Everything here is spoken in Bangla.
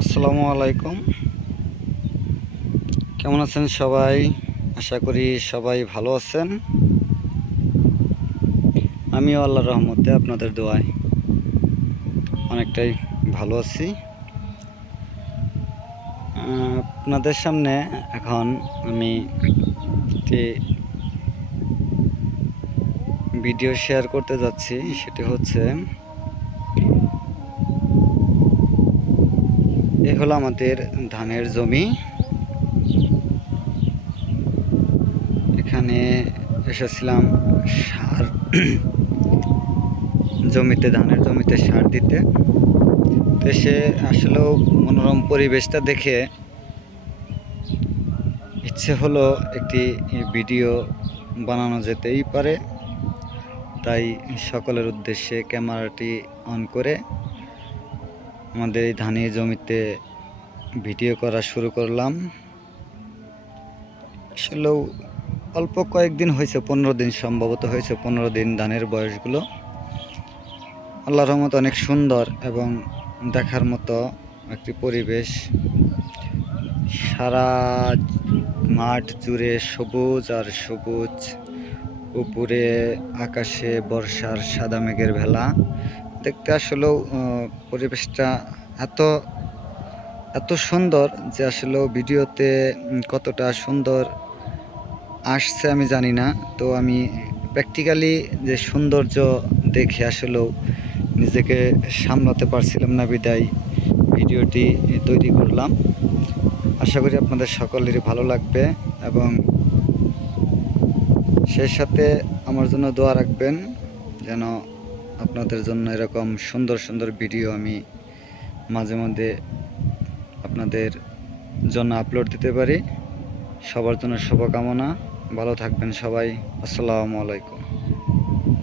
আসসালামু আলাইকুম। কেমন আছেন সবাই? আশা করি সবাই ভালো আছেন। আমিও আল্লাহ রহমতে আপনাদের দোয়ায় অনেকটাই ভালো আছি। আপনাদের সামনে এখন আমি একটি ভিডিও শেয়ার করতে যাচ্ছি, সেটি হচ্ছে হলো আমাদের ধানের জমি। এখানে এসেছিলাম সার, জমিতে, ধানের জমিতে সার দিতে। তো সে আসলেও মনোরম পরিবেশটা দেখে ইচ্ছে হলো একটি ভিডিও বানানো যেতেই পারে। তাই সকলের উদ্দেশ্যে ক্যামেরাটি অন করে আমাদের এই ধানের জমিতে ভিডিও করা শুরু করলাম। আসলেও অল্প কয়েকদিন হয়েছে, পনেরো দিন, সম্ভবত হয়েছে পনেরো দিন ধানের বয়সগুলো। আল্লাহর রহমত অনেক সুন্দর এবং দেখার মতো একটি পরিবেশ। সারা মাঠ জুড়ে সবুজ আর সবুজ, উপরে আকাশে বর্ষার সাদা মেঘের ভেলা। দেখতে আসলেও পরিবেশটা এত এত সুন্দর যে আসলেও ভিডিওতে কতটা সুন্দর আসছে আমি জানি না। তো আমি প্র্যাকটিক্যালি যে সৌন্দর্য দেখে আসলেও নিজেকে সামলাতে পারছিলাম না বিদায় ভিডিওটি তৈরি করলাম। আশা করি আপনাদের সকলেরই ভালো লাগবে এবং সেই সাথে আমার জন্য দোয়া রাখবেন যেন আপনাদের জন্য এরকম সুন্দর সুন্দর ভিডিও আমি মাঝে মধ্যে আপনাদের জন্য আপলোড দিতে পারি। সবার জন্য শুভকামনা। ভালো থাকবেন সবাই। আসসালামু আলাইকুম।